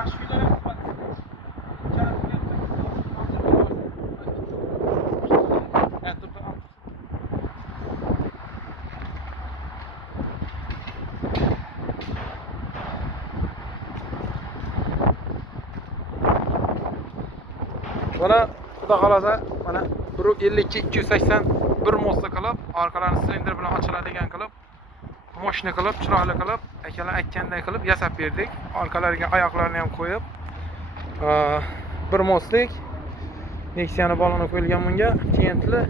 yaxshi uylar ham qimmat. Mana xudo xolasa mana 152 280 bir mosta qilib, orqalarini silindr bilan ochiladigan qilib, moshina qilib, chiroyli qilib, akalar aytganday qilib yasab berdik. Orqalariga oyoqlarini ham qo'yib, bir mostlik Nexia'ni baloni qo'yilgan bunga, tentli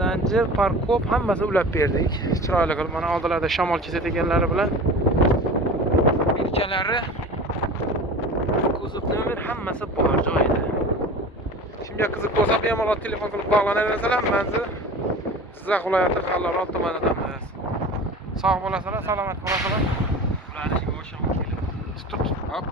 zanjir, parkop hammasi ulab berdik. Chiroyli qilib mana oldilarda shamol kesadiganlari bilan birkalari, kuzov nomer hammasi bor joyida. Kimga qiziq bo'lsa, bemalol telefon qilib bog'lanaversalar, manzil Jizzax viloyati G'allorot tumanidamiz. Sog' bo'lasizlar, salomat bo'lasizlar. Ularning o'sha kelib. Hop.